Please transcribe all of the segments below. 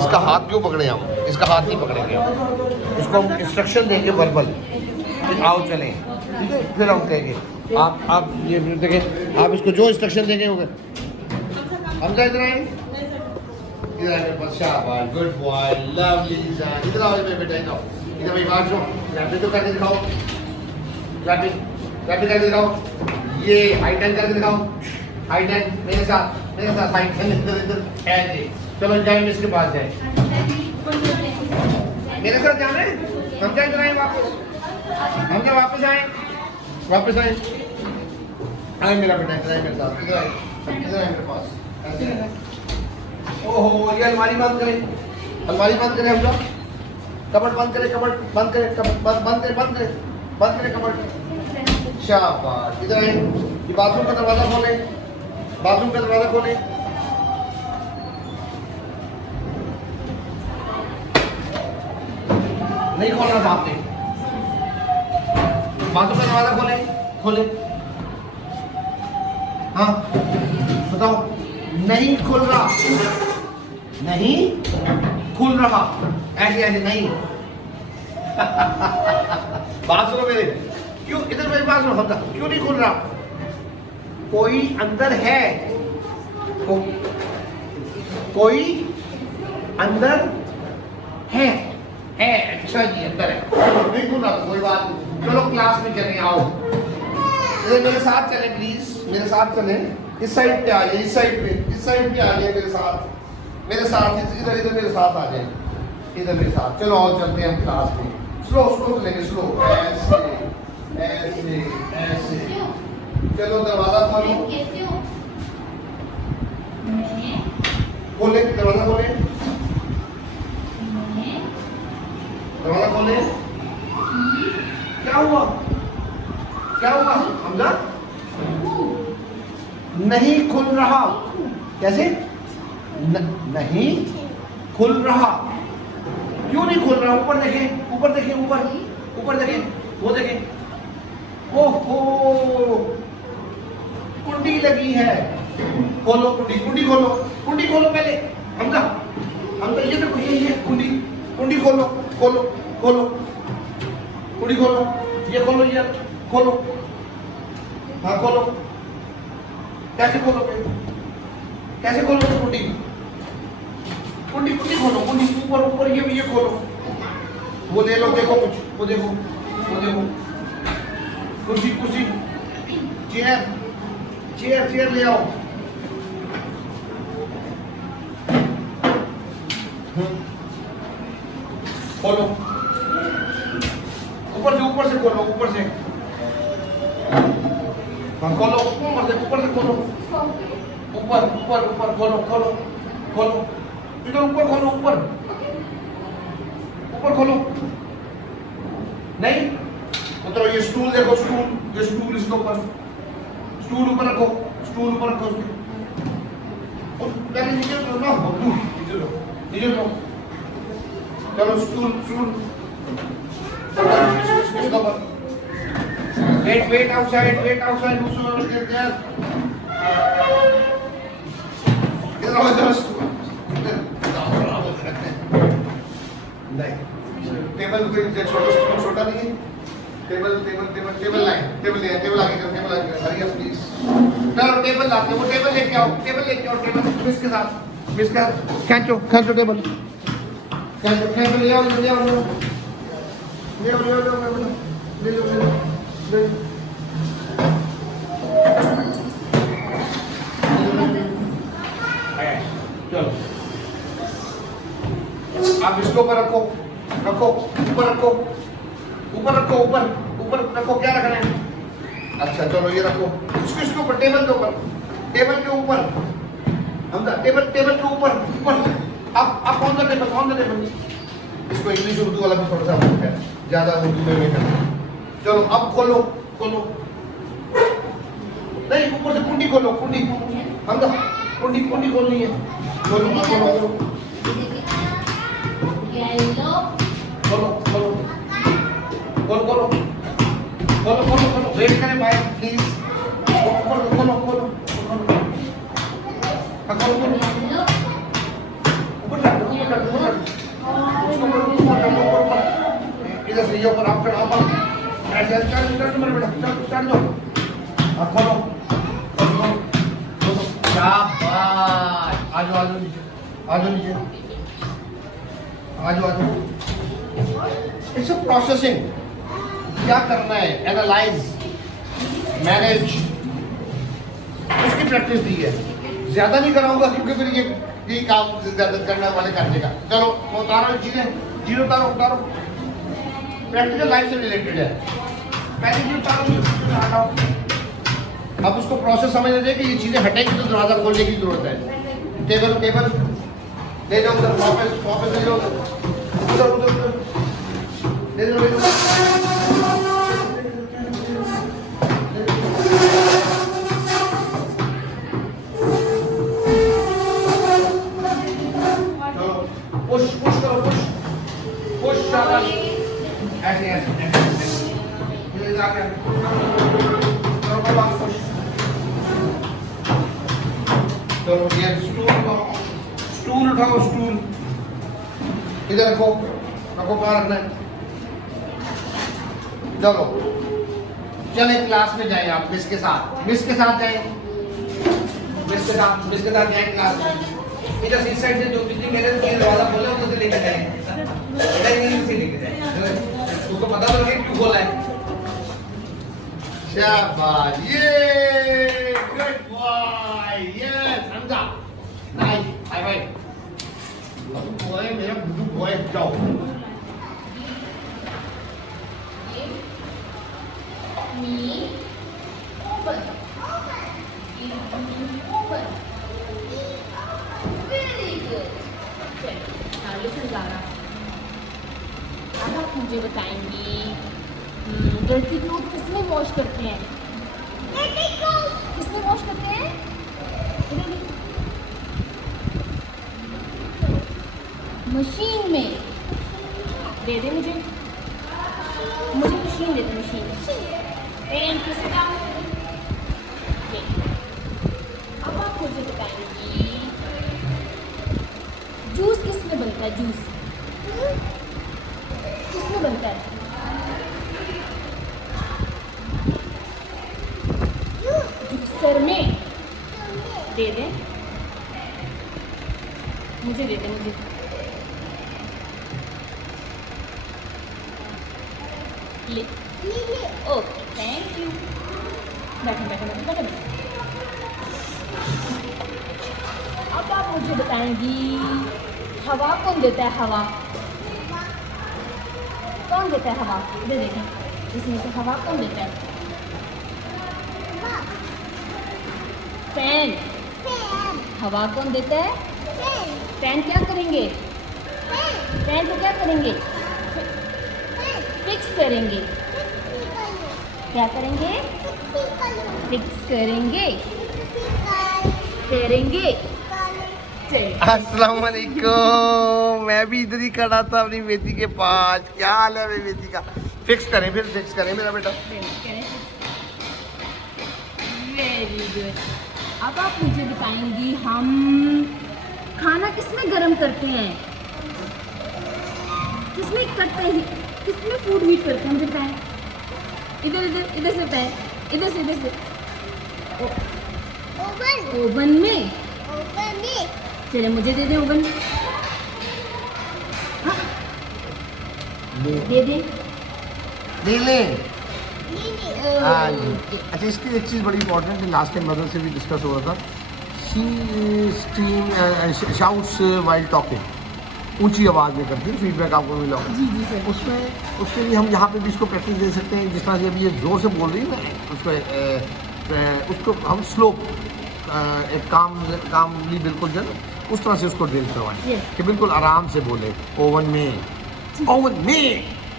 इसका हाथ क्यों पकड़े हम, इसका हाथ नहीं पकड़ेंगे हम, इसको हम इंस्ट्रक्शन देंगे वर्बल, आओ चलें, ठीक है। फिर हम कहेंगे आप ये देखें, आप इसको जो इंस्ट्रक्शन देंगे होगा। हम क्या इधर आए, इधर आए बस, शाबाश, गुड बॉय, लवली सन, इधर आओ मेरे बेटा, इधर आओ, इधर भाई बात सुनो, क्लैपिंग तो करके दिखाओ, क्लैपिंग करके दिखाओ, ये हाई टर्न करके दिखाओ, हाई टर्न मेरे साथ हाई टर्न, इधर ऐसे। चलो जाए इसके पास जाए, मेरे साथ जाना है, हम क्या इधर आए वापस, हम क्या वापस आए, वापस आए, आए मेरा बेटा, इधर आए मेरे साथ, इधर आए मेरे पास, ऐसे। ओहो, ये अलमारी बंद करें, अलमारी बंद करें, हम लोग कबर्ड बंद करें, कबर्ड बंद करें, बंद करें कबर्ड। शाबाश, इधर आए, ये बाथरूम का दरवाजा खोलें, बाथरूम का दरवाजा खोलें, नहीं खोलना था आपने, बाथरूम का दरवाजा खोले, हाँ बताओ, नहीं खुल रहा, नहीं खुल रहा, ऐसे नहीं। बात सुनो मेरे, क्यों इधर मेरी बात सुनो, क्यों नहीं खुल रहा, कोई अंदर है, कोई अंदर है, अच्छा जी अंदर है, नहीं खुल रहा, कोई बात नहीं, चलो क्लास में चलें, आओ मेरे साथ चले प्लीज, मेरे साथ चले, इस साइड पे आ जाइए, इस साइड पे आ जाइए, मेरे साथ इधर मेरे साथ आ जाए, इधर मेरे साथ, चलो और चलते हैं हम क्लास में, स्लो चलेंगे, स्लो, ऐसे, चलो दरवाजा खोलो, दरवाजा खोले, क्या हुआ हमजा, नहीं खुल रहा, कैसे नहीं खुल रहा, क्यों नहीं खुल रहा, ऊपर देखें, ऊपर देखें, वो देखें, ओहो कुंडी लगी है, खोलो कुंडी खोलो पहले, हमजा ये देखो, ये कुंडी खोलो, कुंडी खोलो, ये खोलो, ये खोलो, हाँ खोलो, कैसे खोलो कुंडी खोलो, ऊपर ये खोलो, वो ले लो, देखो कुछ, वो देखो, कुर्सी, चेयर ले आओ, खोलो, ऊपर से खोलो, हाँ खोलो, ऊपर से खोलो, ऊपर खोलो, इधर ऊपर खोलो, नहीं मतलब ये स्टूल देखो, स्टूल इसके ऊपर, स्टूल ऊपर रखो उसके, पहले नीचे लो, चलो स्टूल इसके ऊपर, wait outside, whosoever is there, table कोई छोटा नहीं है, टेबल आगे हरिया प्लीज, चलो टेबल लाते, वो टेबल लेके आओ, टेबल मिस के साथ खींचो टेबल, ले आओ, चलो आप इसको ऊपर रखो, ऊपर रखो, क्या रखना है, अच्छा चलो ये रखो, इसके ऊपर, टेबल के ऊपर, हम टेबल के ऊपर, आप ऑन द टेबल, इसको इंग्लिश उर्दू वाला भी थोड़ा सा है, ज्यादा उर्दू में नहीं करना, चलो अब खोलो, नहीं ऊपर से कुंडी खोलो, हम कुंडी खोलनी है, खोलो, वेट करें भाई प्लीज, खोलो, ऊपर इधर से ये ऊपर आप चढ़ाओ ऐसे चढ़ मेरे बेटा चढ़ जाओ अब खोलो शाबाश आ जाओ नीचे आ जाओ इट्स अ प्रोसेसिंग क्या करना है एनालाइज मैनेज उसकी प्रैक्टिस दी है ज्यादा नहीं कराऊंगा क्योंकि फिर ये काम ज्यादा करने वाले कर देगा चलो उतारो चीजें जीरो उतारो प्रैक्टिकल लाइफ से रिलेटेड है पहले भी उतारो अब उसको प्रोसेस समझ लीजिए कि ये चीजें हटेंगी तो दरवाजा खोलने की जरूरत है टेबल ले जाओ उधर वापस ले जाओ उधर ले जाओ पुश ऐसे चलो ये स्टूल उठाओ इधर रखो कहाँ रखना है चलो चले क्लास में जाए आप मिस के साथ जाए क्लास में इधर इस साइड से जो बिजली मेरे दरवाजा खोले उधर से लेकर जाए उसको पता चल गया क्यों खोला है शाबाश ये गुड बॉय यस समझा नाइस हाय भाई बॉय मेरा गुड बॉय जाओ me open very good okay now listen Zara अब आप मुझे बताएंगी डर्टी क्लोथ किसमें वॉश करते हैं किसमें वॉश करते हैं मशीन में दे दे मुझे मशीन दे दे मशीन पेन किससे काम अब आप मुझे बताएंगी जूस किसमें बनता है जूस किसमें बनता है जूसर में दे दे मुझे दे दे मुझे ले ओके थैंक यू बैठो अब आप मुझे बताएंगी हवा कौन देता है हवा कौन देता है हवा दे देखें इसमें से हवा कौन देता है फैन हवा कौन देता है फैन क्या करेंगे फैन को क्या करेंगे फिक्स करेंगे क्या करेंगे फिक्स करेंगे अस्सलाम वालेकुम मैं भी इधर ही खड़ा था अपनी बेटी के पास क्या हाल है मेरी बेटी का फिक्स करें मेरा बेटा वेरी गुड अब आप मुझे बताएंगी हम खाना किसमें गर्म करते हैं किसमें करते हैं किसमें फूड हीट करते हैं मुझे बताएं इधर से बताएं इधर से ओवन में चले मुझे दे दे ओवन हाँ? दे ले अच्छा इसकी एक चीज़ बड़ी इंपॉर्टेंट है लास्ट टाइम मदर से भी डिस्कस हो रहा था शी शाउट्स वाइल टॉकिंग ऊंची आवाज़ में करती है फीडबैक आपको मिला जी सर उसके लिए हम यहाँ पे भी इसको प्रैक्टिस दे सकते हैं जिस तरह से अभी ये जोर से बोल रही है ना उसको हम स्लो एक कामली बिल्कुल जो है उस तरह से उसको ड्रिल करवाएं कि बिल्कुल आराम से बोले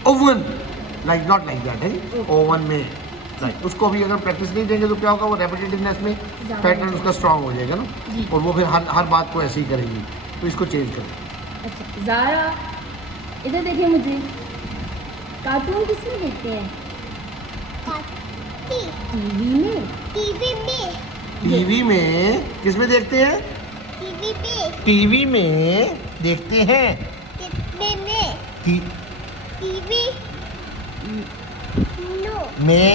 oven like not like that है ओवन में लाइक उसको भी अगर प्रैक्टिस नहीं देंगे तो क्या होगा वो रेपिटेटिवनेस में पैटर्न उसका स्ट्रांग हो जाएगा ना और वो फिर हर बात को ऐसे ही करेंगी तो इसको चेंज करें अच्छा ज़ारा इधर देखिए मुझे कार्टून किसमें देखते हैं टीवी में टीवी में किसमें देखते हैं टीवी टीवी में देखते हैं। टी- में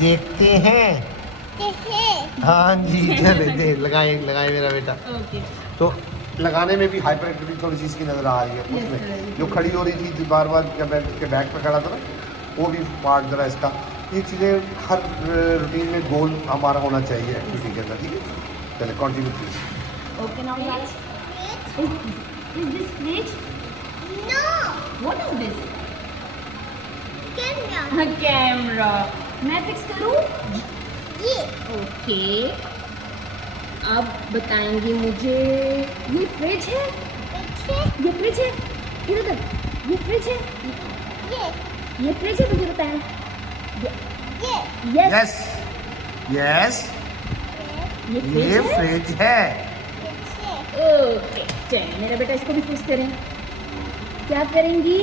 देखते हैं। हाँ जी, चले दे लगाए मेरा बेटा। ओके। तो लगाने में भी हाइपर एक्टिविटी थोड़ी सी इसकी नज़र आ रही है उसमें, जो खड़ी हो रही थी बार बार जब मैं उसके बैक पे खड़ा था ना, वो भी पार्ट ज़रा इसका, ये चीज़ें हर रूटीन में गोल हमारा होना चाहिए एक्टिविटी के अंदर, ठीक है। चले continue please. Okay, now guys. Is this fridge? What is this? Camera. मैं फिक्स करूँ? ओके। अब बताएंगे मुझे, ये फ्रिज है? ये फ्रिज है? इधर ये फ्रिज है? ये फ्रिज है, मुझे बताएं। यस। यस, ये फ्रिज है। ओके, चलिए मेरा बेटा इसको भी फिक्स करें। क्या करेंगी?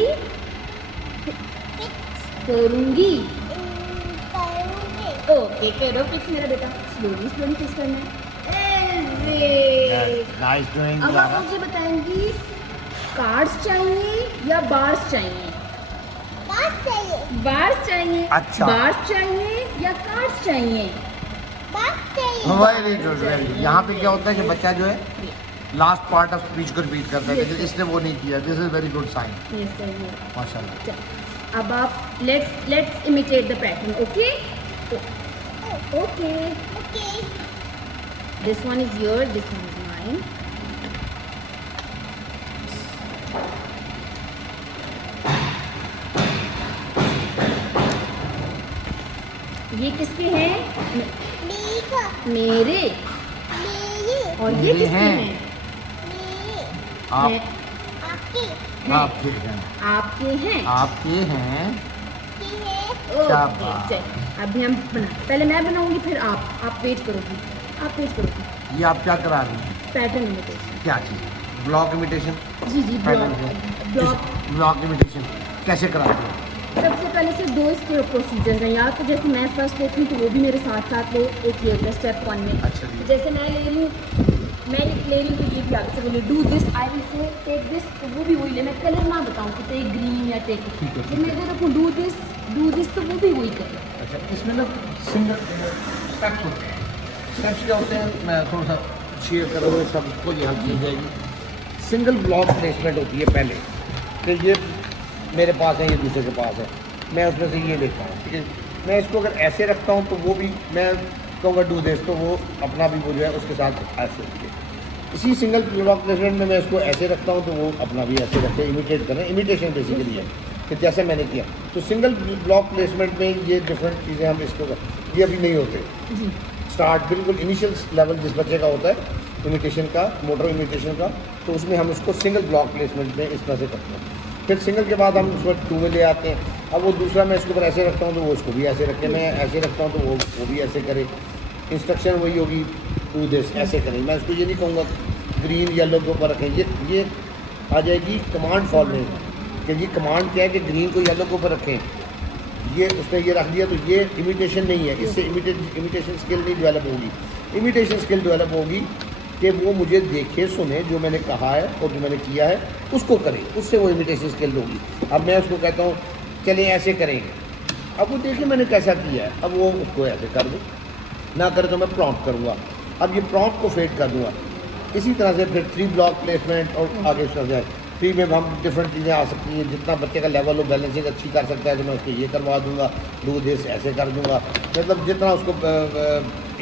करूंगी। ओके, करो फिक्स मेरा बेटा। स्लोली फिक्स करना है। Nice doing. अब आप मुझे बताएंगी, कार्ड्स चाहिए या बार्स चाहिए? बार्स चाहिए। अच्छा। बार्स चाहिए या कार्ड्स चाहिए? Very good, very good. यहाँ पे क्या होता है कि बच्चा जो है लास्ट पार्ट ऑफ स्पीच को रिपीट करता है, लेकिन इसने वो नहीं किया। This is very good sign, yes sir. माशाल्लाह। चल, अब आप let's imitate the pattern. Okay okay. This one is your, this one is mine. ये किसके हैं? मेरे। और ये किसके हैं? आप मैं- आपके हैं, आपके हैं। आपके हैं। ओके, शाबाश। चलिए अभी हम पहले मैं बनाऊंगी, फिर आप वेट करोगी। ये आप क्या करा रही हैं? Pattern imitation. क्या चीज़? Block imitation. जी ब्लॉक। ब्लॉक इमिटेशन कैसे कराते हैं? सबसे पहले से 2 इसके प्रोसीजर्स हैं। या तो जैसे मैं फर्स्ट लेती हूँ तो वो भी मेरे साथ साथ लो, एक ये होता है स्टेप 1 में। अच्छा जी। जैसे मैं ले रही हूँ तो ये भी आपसे बोले do this, I will say take this, तो वो भी वही ले। मैं कलर ना बताऊँ कि टेक ग्रीन या टेक, ठीक है। जब मैं इधर रखूँ डू दिस तो वो भी वही करे। अच्छा, इसमें ना सिंगल स्टेप्स होते हैं। स्टेप्स क्या होते हैं, मैं थोड़ा सा शेयर करूँगा, सबको यहाँ की जाएगी। सिंगल ब्लॉक प्लेसमेंट होती है पहले, कि ये मेरे पास है, ये दूसरे के पास है, मैं उसमें से ये लेता हूँ, ठीक है। मैं इसको अगर ऐसे रखता हूँ तो वो भी मैं कहूँगा डू दिस, तो वो अपना भी वो जो है उसके साथ ऐसे होती है। इसी सिंगल ब्लॉक प्लेसमेंट में मैं इसको ऐसे रखता हूँ तो वो अपना भी ऐसे रखे, इमिटेट करें। इमिटेशन बेसिकली है कि जैसे मैंने किया। तो सिंगल ब्लॉक प्लेसमेंट में ये डिफरेंट चीज़ें हम इसको, ये अभी नहीं होते। जी। स्टार्ट बिल्कुल इनिशियल लेवल जिस बच्चे का होता है इमिटेशन का, मोटर इमिटेशन का, तो उसमें हम उसको सिंगल ब्लॉक प्लेसमेंट में इस तरह से करते हैं। फिर सिंगल के बाद हम उसको 2 में ले आते हैं। अब वो दूसरा मैं इसके ऊपर ऐसे रखता हूँ तो वो उसको भी ऐसे रखे, मैं ऐसे रखता हूँ तो वो भी ऐसे करे। इंस्ट्रक्शन वही होगी, डू दिस, ऐसे करें। मैं उसको ये नहीं कहूँगा ग्रीन येलो के ऊपर रखें, ये आ जाएगी कमांड फॉलोइंग, कि ये कमांड क्या है कि ग्रीन को येलो के ऊपर रखें। ये उसने ये रख दिया तो ये इमिटेशन नहीं है, इससे इमिटेशन स्किल नहीं डेवलप होगी। इमिटेशन स्किल डेवलप होगी कि वो मुझे देखे सुने, जो मैंने कहा है और जो मैंने किया है उसको करे, उससे वो इमिटेशन स्किल होगी। अब मैं उसको कहता हूँ चले ऐसे करेंगे, अब वो देखे मैंने कैसा किया है, अब वो उसको ऐसे कर दूँ, ना करे तो मैं प्रॉम्प्ट करूँगा। अब ये प्रॉम्प्ट को फेड कर दूँगा। इसी तरह से फिर 3 ब्लॉक प्लेसमेंट और आगे इस तरह से 3 में हम डिफरेंट चीज़ें आ सकती हैं। जितना बच्चे का लेवल हो, बैलेंसिंग अच्छी कर सकता है तो मैं उसको ये करवा दूँगा, डू दिस ऐसे कर दूँगा। मतलब जितना उसको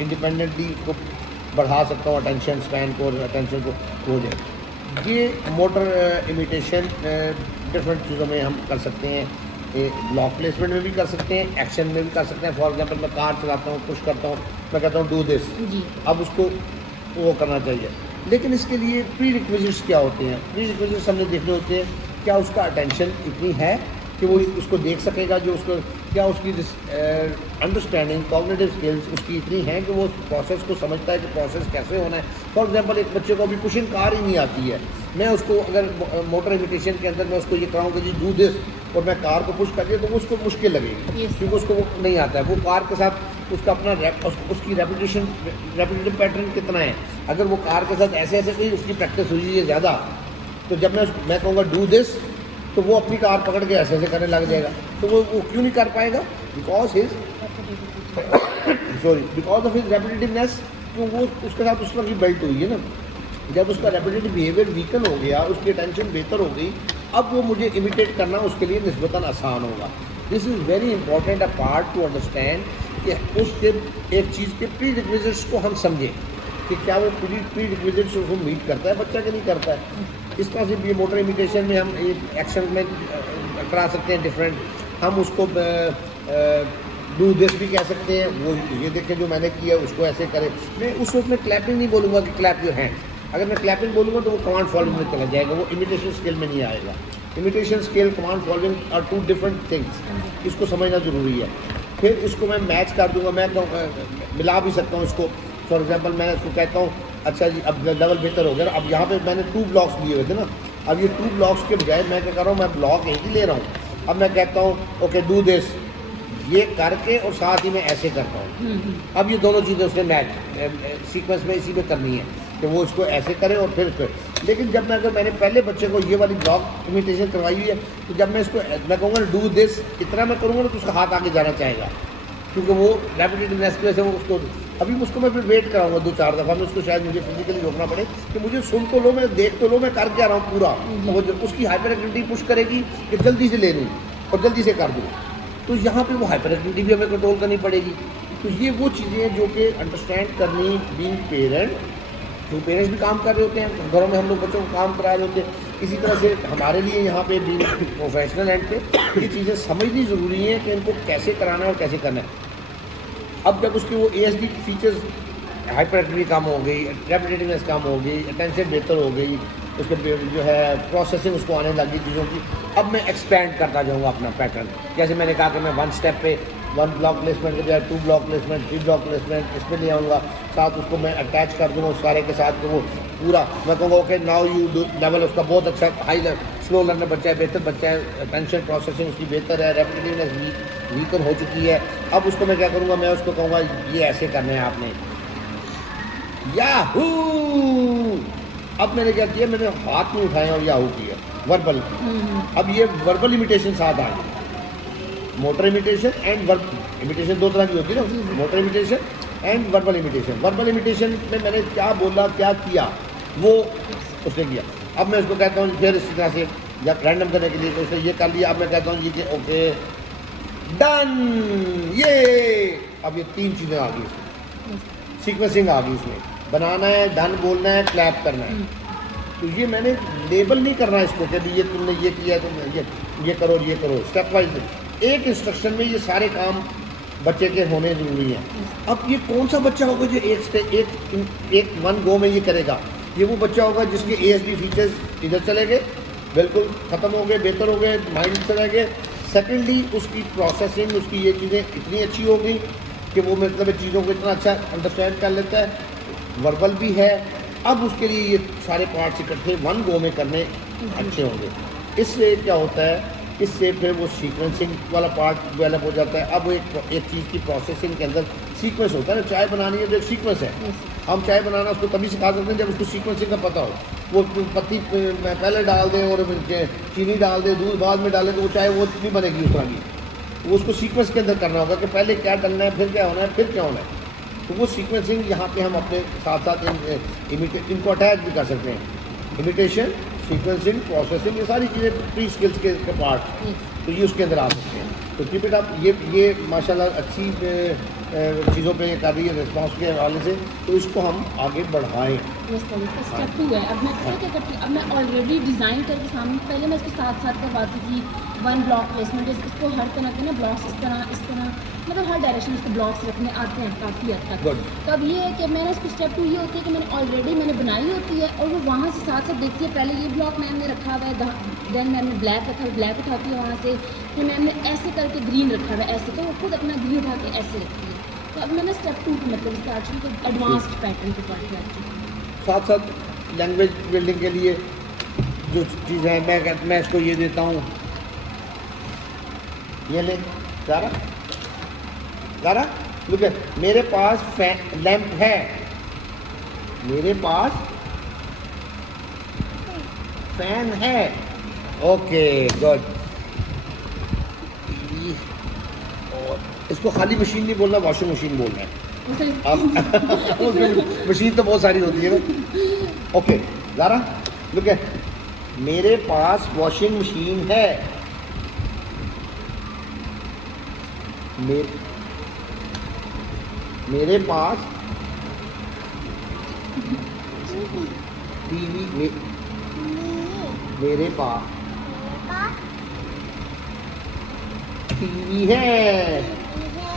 इंडिपेंडेंटली उसको बढ़ा सकता हूँ, अटेंशन स्पैन को और अटेंशन को हो जाए। ये मोटर इमिटेशन डिफरेंट चीज़ों में हम कर सकते हैं। ब्लॉक प्लेसमेंट में भी कर सकते हैं, एक्शन में भी कर सकते हैं। फॉर एग्जांपल मैं कार चलाता हूँ, पुश करता हूँ, मैं कहता हूँ डू दिस, अब उसको वो करना चाहिए। लेकिन इसके लिए प्री रिक्विजिट्स क्या होते हैं? प्री रिक्विजिट्स हमने देखने होते हैं, क्या उसका अटेंशन इतनी है कि कि वो उसको देख सकेगा, जो उसको क्या उसकी अंडरस्टैंडिंग कॉग्निटिव स्किल्स उसकी इतनी है कि वो प्रोसेस को समझता है कि प्रोसेस कैसे होना है। फॉर एग्जांपल एक बच्चे को अभी पुशिंग कार ही नहीं आती है, मैं उसको अगर मोटर इमिटेशन के अंदर मैं उसको ये कराऊँ कि जी डू दिस और मैं कार को पुश कर दिया तो वो उसको मुश्किल लगेगी क्योंकि उसको वो नहीं आता है। वो कार के साथ उसका अपना उसकी रेपिटेटिव पैटर्न कितना है, अगर वो कार के साथ ऐसे ऐसे कोई उसकी प्रैक्टिस हुई है ज़्यादा, तो जब मैं कहूँगा डू दिस तो वो अपनी कार पकड़ के ऐसे ऐसे करने लग जाएगा। तो वो क्यों नहीं कर पाएगा? Because of his repetitiveness. क्यों? वो उसके साथ उस तरह की बेल्ट हुई है ना। जब उसका रेपिटेटिव बिहेवियर वीकन हो गया, उसकी अटेंशन बेहतर हो गई, अब वो मुझे इमिटेट करना उसके लिए निस्बतन आसान होगा। This is very important a part two understand कि उसके एक चीज़ के प्री रिक्विजिट्स को हम समझें कि क्या वो प्री रिक्विजिट्स उसको मीट करता है बच्चा कि नहीं करता है। इस तरह से ये मोटर इमिटेशन में हम एक एक्शन में करा सकते हैं डिफरेंट। हम उसको डू दिस भी कह सकते हैं, वो ये देखें जो मैंने किया उसको ऐसे करें। मैं उस वक्त में क्लैपिंग नहीं बोलूँगा कि क्लैप योर हैंड। अगर मैं क्लैपिंग बोलूँगा तो वो कमांड फॉलोइंग में चला जाएगा, वो इमिटेशन स्किल में नहीं आएगा। Imitation skill command following are two different things, इसको समझना ज़रूरी है। फिर इसको मैं मैच कर दूँगा, मैं मिला भी सकता हूँ इसको। फॉर एग्जांपल मैं उसको कहता हूँ अच्छा जी अब लेवल बेहतर हो गया। अब यहाँ पे मैंने 2 ब्लॉक्स दिए हुए थे ना, अब ये 2 ब्लॉक्स के बजाय मैं क्या कर रहा हूँ, मैं ब्लॉक एक ही ले रहा हूँ। अब मैं कहता हूँ ओके डू दिस, ये करके और साथ ही मैं ऐसे करता हूँ। अब ये दोनों चीज़ें उसने मैच सीक्वेंस में इसी में करनी है कि वो उसको ऐसे करे और फिर लेकिन जब मैं अगर मैंने पहले बच्चे को ये वाली ब्लॉक इमिटेशन करवाई हुई है तो जब मैं इसको मैं कहूँगा डू दिस इतना मैं करूँगा ना तो उसका हाथ आगे जाना चाहेगा, क्योंकि वो रेपिटेटिवनेस की वजह से वो उसको अभी उसको मैं फिर वेट कराऊंगा 2-4 दफ़ा। मैं उसको शायद मुझे फिजिकली रोकना पड़े कि मुझे सुन तो लो, मैं देख तो लो, मैं कर क्या रहा हूँ पूरा। वो उसकी हाइपर एक्टिविटी पुश करेगी कि जल्दी से ले लूँ और जल्दी से कर दूँ, तो यहाँ पे वो हाइपर एक्टिविटी भी हमें कंट्रोल करनी पड़ेगी। तो ये वो चीज़ें हैं जो कि अंडरस्टैंड करनी बीइंग पेरेंट। तो पेरेंट्स भी काम कर रहे होते हैं घरों में, हम लोग बच्चों को काम करा रहे होते हैं। इसी तरह से हमारे लिए यहाँ पे बीइंग प्रोफेशनल एंड पे ये चीज़ें समझनी ज़रूरी हैं कि इनको कैसे कराना है और कैसे करना है। अब जब उसकी वो ASD फीचर्स हाइपर एक्टिविटी कम हो गई, रेपिटेटिवनेस कम हो गई, अटेंशन बेहतर हो गई, उसके जो है प्रोसेसिंग उसको आने लगी चीज़ों की, अब मैं एक्सपेंड करता जाऊँगा अपना पैटर्न। जैसे मैंने कहा कि मैं 1 स्टेप पे 1 ब्लॉक प्लेसमेंट के बजाय 2 ब्लॉक प्लेसमेंट 3 ब्लॉक प्लेसमेंट इस पर ले आऊँगा, साथ उसको मैं अटैच कर दूँगा उस सारे के साथ कि वो पूरा मैं कहूँगा okay now you do level उसका बहुत अच्छा हाई स्लो लर्नर बच्चा है, बेहतर बच्चा है, अटेंशन प्रोसेसिंग उसकी बेहतर है, रेपिटेटिवनेस वीकर हो चुकी है। अब उसको मैं क्या करूँगा, मैं उसको कहूँगा ये ऐसे करना है आपने, याहू। अब मैंने क्या किया, मैंने हाथ में उठाया और याहू किया वर्बल। अब ये वर्बल इमिटेशन साथ आ गई। Motor imitation and verb imitation 2 तरह की होती है ना, motor imitation and verbal imitation. Verbal imitation में मैंने क्या बोला क्या किया वो उसने किया। अब मैं उसको कहता हूँ फिर इसी तरह से जब रैंडम करने के लिए तो उसने ये कर लिया। अब मैं कहता हूँ ये ओके डन, ये अब ये 3 चीज़ें आ गई इसमें, सीक्वेंसिंग आ गई इसमें, बनाना है, डन बोलना है, क्लैप करना है। तो ये मैंने लेबल नहीं करना इसको कि ये तुमने ये किया, तुम ये करो ये करो, स्टेप वाइज एक इंस्ट्रक्शन में ये सारे काम बच्चे के होने ज़रूरी हैं। अब ये कौन सा बच्चा होगा जो एक 1 गो में ये करेगा? ये वो बच्चा होगा जिसके ASD फीचर्स इधर चले गए, बिल्कुल ख़त्म हो गए, बेहतर हो गए, माइंड चले गए। सेकेंडली उसकी प्रोसेसिंग, उसकी ये चीज़ें इतनी अच्छी हो गई कि वो मतलब चीज़ों को इतना अच्छा अंडरस्टैंड कर लेता है, वर्बल भी है। अब उसके लिए ये सारे पार्ट्स इकट्ठे 1 गो में करने अच्छे होंगे। इससे क्या होता है, इससे फिर वो सीक्वेंसिंग वाला पार्ट डेवलप हो जाता है। अब एक चीज़ की प्रोसेसिंग के अंदर सीक्वेंस होता है ना, चाय बनानी है तो एक सीक्वेंस है। हम चाय बनाना उसको तभी सिखा सकते हैं जब उसको सीक्वेंसिंग का पता हो। वो पत्ती पहले डाल दें और चीनी डाल दें, दूध बाद में डालें तो वो चाय वो नहीं बनेगी उस तरह की। वो उसको सीक्वेंस के अंदर करना होगा कि पहले क्या डालना है, फिर क्या होना है, फिर क्या होना है। तो वो सीक्वेंसिंग यहाँ पे हम अपने साथ साथ इनको अटैच भी कर सकते हैं। इमिटेशन, सीक्वेंसिंग, प्रोसेसिंग, ये सारी चीज़ें प्री स्किल्स के पार्ट, तो ये उसके अंदर आ सकते हैं। तो कीप इट अप। ये माशाल्लाह अच्छी चीज़ों पे कर रही है रिस्पॉन्स के हवाले से, तो इसको हम आगे बढ़ाएं। यस सर, इसका स्टेप 2 है। अब मैं क्या क्या करती हूँ, अब मैं ऑलरेडी डिज़ाइन करके सामने, पहले मैं इसको साथ साथ करवाती थी। वन ब्लॉक प्लेसमेंट, इसको हर तरह के ना ब्लॉक्स इस तरह मतलब हर डायरेक्शन इसको ब्लॉक्स रखने आते हैं काफ़ी हद तक। Good. तो अब ये है कि मैंने इसको स्टेप 2 ये होती है कि मैंने बनाई होती है, और वो वहाँ से साथ साथ देखती है, पहले ये ब्लॉक मैम ने रखा हुआ है, देन मैम ने ब्लैक रखा है, ब्लैक उठाती है वहाँ से, फिर मैम ने ऐसे करके ग्रीन रखा हुआ है ऐसे, तो वो खुद अपना ग्रीन उठा के ऐसे रखती है। तो अब मैंने स्टेप 2 की मतलब इसके एक्चुअली को एडवांस्ड पैटर्न की बात है। साथ साथ लैंग्वेज बिल्डिंग के लिए जो चीज़ है, मैं इसको ये देता हूँ, ये ले ज़रा लुक है, मेरे पास लैंप है, मेरे पास फैन है। Okay good. और इसको खाली मशीन नहीं बोलना, वॉशिंग मशीन बोलना है। अब मशीन तो बहुत सारी होती है ना। ओके ज़रा लुक है, मेरे पास वॉशिंग मशीन है, मेरे पास टीवी मेरे पास टीवी है।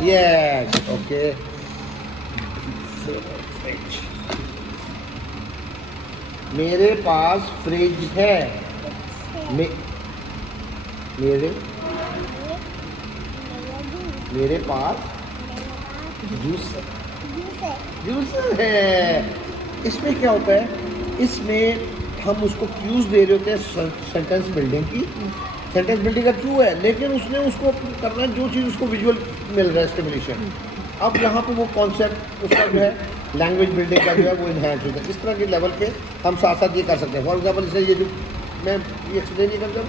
Yes okay. मेरे पास फ्रिज है, मेरे पास जूस है। इसमें क्या होता है, इसमें हम उसको क्यूज दे रहे होते हैं सेंटेंस बिल्डिंग की। सेंटेंस बिल्डिंग का क्यू है, लेकिन उसने उसको करना है जो चीज़ उसको विजुअल मिल रहा है, स्टिमुलेशन। अब यहाँ पे वो कॉन्सेप्ट उसका जो है लैंग्वेज बिल्डिंग का जो है वो इन्हेंस होता है। इस तरह के लेवल पे हम साथ साथ ये कर सकते हैं। फॉर एग्जाम्पल जैसे ये जो मैं ये एक्सप्लेन नहीं करता,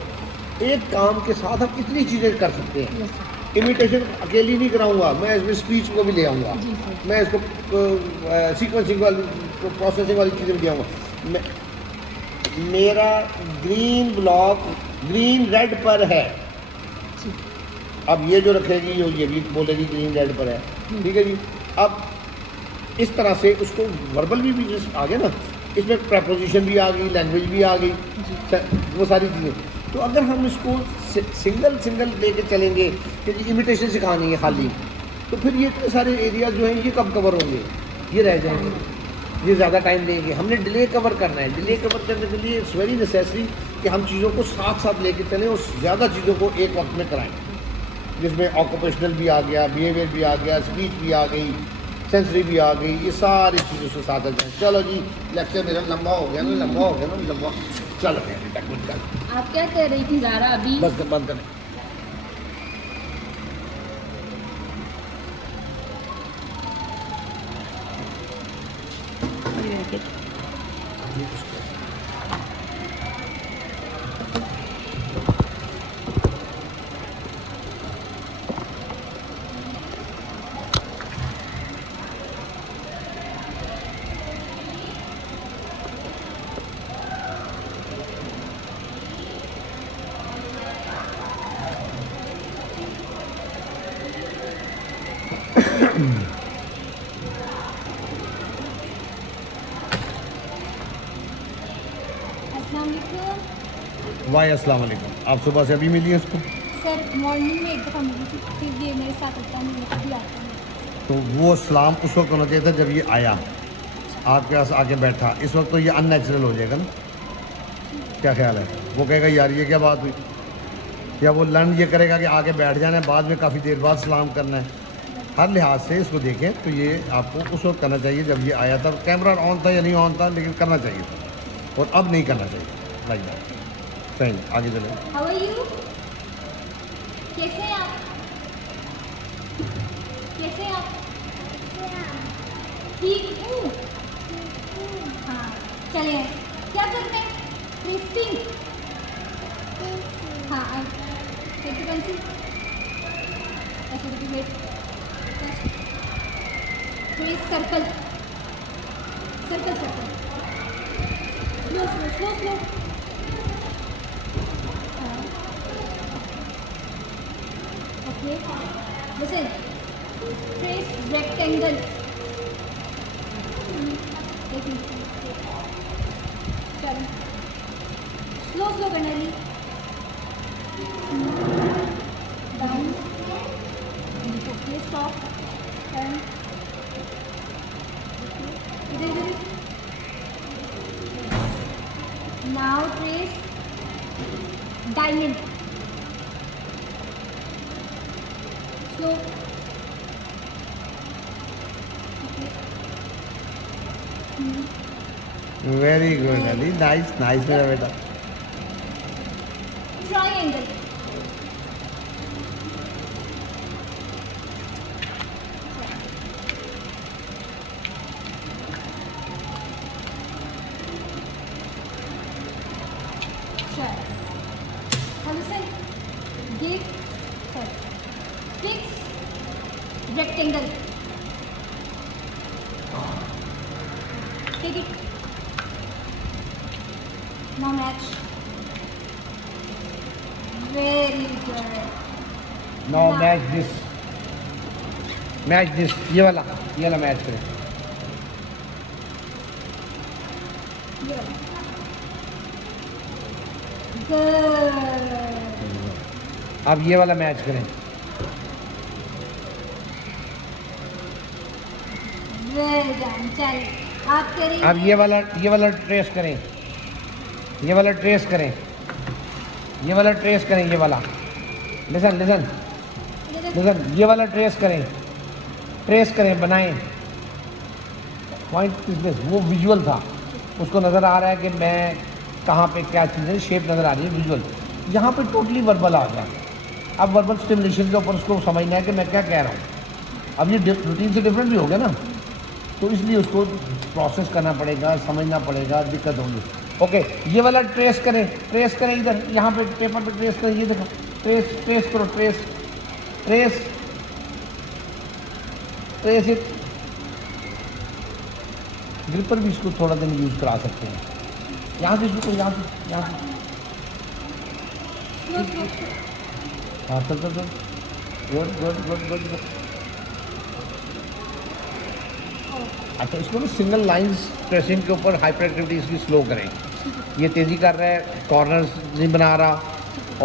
एक काम के साथ हम इतनी चीज़ें कर सकते हैं। इमिटेशन अकेली नहीं कराऊंगा, मैं इसमें स्पीच को भी ले आऊँगा, मैं इसको सीक्वेंसिंग वाली प्रोसेसिंग वाली चीज़ें भी ले आऊँगा। मेरा ग्रीन ब्लॉक ग्रीन रेड पर है। अब ये जो रखेगी ये भी बोलेगी ग्रीन रेड पर है, ठीक है जी। अब इस तरह से उसको वर्बल भी आ गया ना, इसमें प्रपोजिशन भी आ गई, लैंग्वेज भी आ गई, वो सारी चीज़ें। तो अगर हम इसको सिंगल लेके चलेंगे कि इमिटेशन सिखानी है खाली, तो फिर ये इतने सारे एरिया जो हैं ये कब कवर होंगे, ये रह जाएंगे, ये ज़्यादा टाइम लेंगे। हमने डिले कवर करना है। डिले कवर करने के लिए इट्स वेरी नेसेसरी कि हम चीज़ों को साथ साथ लेके चलें और ज़्यादा चीज़ों को एक वक्त में कराएं, जिसमें ऑक्यूपेशनल भी आ गया, बिहेवियर भी आ गया, स्पीच भी आ गई, सेंसरी भी आ गई, ये सारी चीज़ों से साथ आ जाए। चलो जी, लेक्चर मेरा लंबा हो गया ना। चलो आप क्या कह रही थी ज़ारा अभी? बस बंद करें। वाई अस्सलाम वालेकुम। आप सुबह से अभी मिली है उसको? सर मॉर्निंग में एक दफ़ा मिली थी, फिर ये मेरे साथ होता नहीं, अभी आता है। तो वो सलाम उस वक्त होना चाहिए था जब ये आया, आपके पास आके बैठा। इस वक्त तो ये अननेचुरल हो जाएगा ना, क्या ख्याल है? वो कहेगा यार ये क्या बात हुई, या वो लर्न ये करेगा कि आके बैठ जाना है, बाद में काफ़ी देर बाद सलाम करना है। हर लिहाज से इसको देखें तो ये आपको उस वक्त करना चाहिए जब ये आया था। कैमरा ऑन था या नहीं ऑन था, लेकिन करना चाहिए था, और अब नहीं करना चाहिए। Like that. सही, आगे चले। How are you? कैसे हैं आप? कैसे हैं आप? ठीक हूँ। हाँ चले, क्या करते हैं? ट्रेसिंग। हाँ पेंसिल ऐसे wait, trace circle circle circle, slow slow slow slow. Okay, listen. Trace rectangle. चलो स्लो स्लो करना ली। डाउन, ओके स्टॉप, टर्न, इधर इधर। Now trace diamond, slow, very good Ali, nice nice मेरा बेटा। Triangle, give, sorry, fix, rectangle, take it, now match, very good, now match this, ये वाला match करें। good, अब ये वाला मैच करें। very done, चलिए आप करें। अब ये वाला ट्रेस करें, ये वाला ट्रेस करें, ये वाला ट्रेस करें, ये वाला लिसन लिसन लिसन, ये वाला ट्रेस करें, बनाएं। पॉइंट इज दिस, वो विजुअल था, उसको नज़र आ रहा है कि मैं कहाँ पे क्या चीज़ें, शेप नज़र आ रही है विजुअल। यहाँ पे टोटली वर्बल आ गया। अब वर्बल स्टिमुलेशन के ऊपर उसको समझना है कि मैं क्या कह रहा हूँ। अब ये रूटीन से डिफरेंट भी हो गया ना, तो इसलिए उसको प्रोसेस करना पड़ेगा, समझना पड़ेगा, दिक्कत होगी। ओके, ये वाला ट्रेस करें इधर, यहाँ पे पेपर पे ट्रेस करें, ये देखो ट्रेस करो, ट्रेस इट। ग्रिपर भी इसको थोड़ा दिन यूज़ करा सकते हैं। यहाँ से इसको यहाँ से हाँ, चल गुड। अच्छा, इसको भी सिंगल लाइंस ट्रेसिंग के ऊपर हाइपर एक्टिविटी इसकी स्लो करें। ये तेज़ी कर रहा है, कॉर्नर्स नहीं बना रहा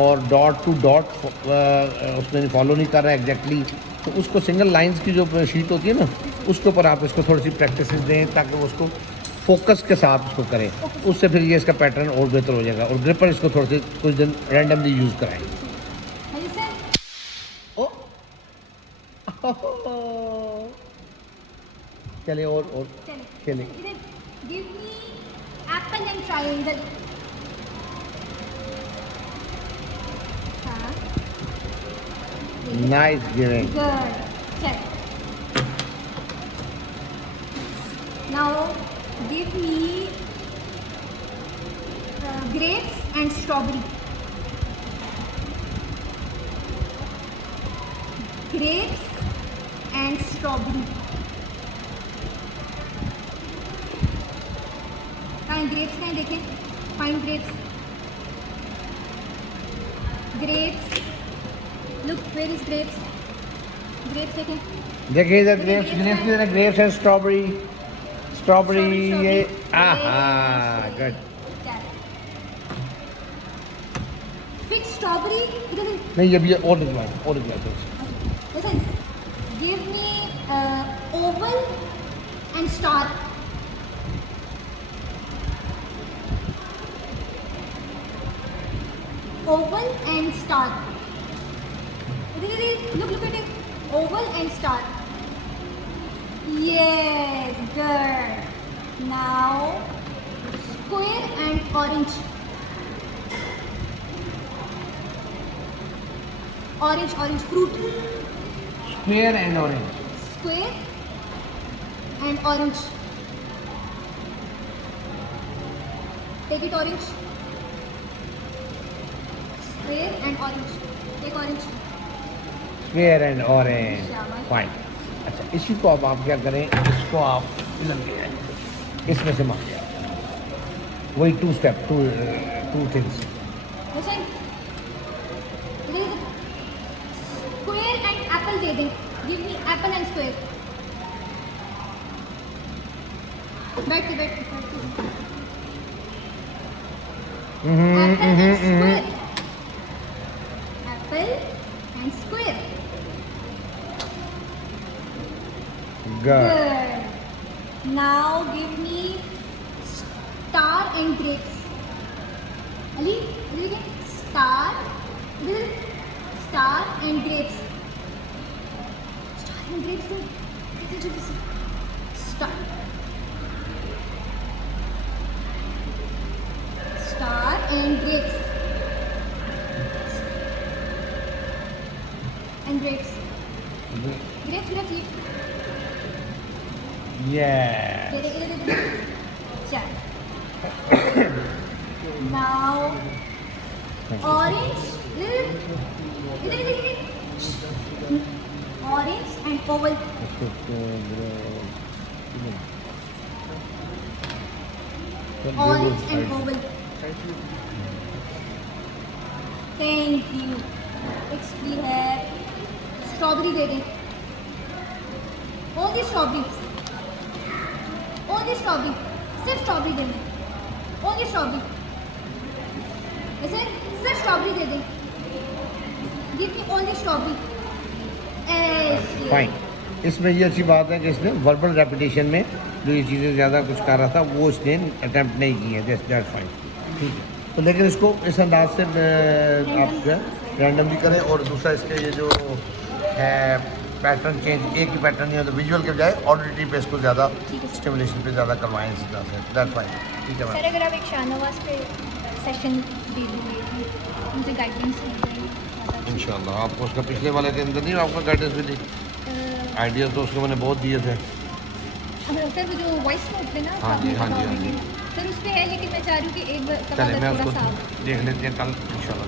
और डॉट टू डॉट उसमें फॉलो नहीं कर रहा है एग्जैक्टली। तो उसको सिंगल लाइंस की जो शीट होती है ना, उसके ऊपर आप इसको थोड़ी सी प्रैक्टिस दें ताकि वो उसको फोकस के साथ उसको करें। उससे फिर ये इसका पैटर्न और बेहतर हो जाएगा। और ग्रिपर इसको थोड़े से कुछ दिन रैंडमली यूज़ कराएं। चले और खेलें। Give me apple and triangle. हाँ. Nice giving. Good. Check. Now give me grapes and strawberry. Grapes and strawberry. Grapes कहीं देखें, fine grapes, look where is grapes देखिए इधर ग्रेप्स एंड स्ट्रॉबेरी ये गुड। फिक्स स्ट्रॉबेरी नहीं, ये भी और निकला listen, give me oval and star. Oval and star. Look at it. Oval and star. Yes, good. Now square and orange. Orange fruit. Square and orange. Square and orange. Take it orange. Square and orange. Take orange. Square and orange. Fine. अच्छा, इसी को अब आप क्या करें, इसको आप इसमें से मार वही two things. Listen. Square and apple दे दें। Give me Apple and square. बैठ के Apple and square. Good. Now give me star and grapes. Ali, again. Star and grapes. Star and grapes. Star. Star and grapes. And grapes. Grapes. Yeah. Chal. Now orange. Orange and oval. Orange and oval. Thank you. Next we have strawberry दे दें. Only strawberry. सिर्फ strawberry दे दें. Only strawberry. ऐसे सिर्फ strawberry दे दें. Give me only strawberry. Fine. इसमें ये अच्छी बात है कि इसने वर्बल रेपिटेशन में जो ये चीज़ें ज़्यादा कुछ कर रहा था वो इसने अटैम्प्ट नहीं की है. That's fine. ठीक है. तो लेकिन इसको इस अंदाज से आप जो है रैंडम भी करें और दूसरा इसके ये जो है पैटर्न चेंज एक ही पैटर्न नहीं है तो विजुअल के बजाय ऑडिटरी पे इसको ज़्यादा स्टिमुलेशन पे ज़्यादा करवाएं इसी तरह से. That's fine. ठीक है. सर अगर आप एक शाहनवाज पे सेशन दे देंगे उनसे गाइडेंस इंशाल्लाह. आपको उसका पिछले वाले के अंदर नहीं आपको गाइडेंस भी दी आइडियाज़ तो उसको मैंने बहुत दिए थे. सर वो जो वॉइस नोट पे ना हाँ जी. सर उस पर है लेकिन मैं चाह रही हूँ कि एक बार चले मैं उसको देख लेते हैं कल इंशाल्लाह.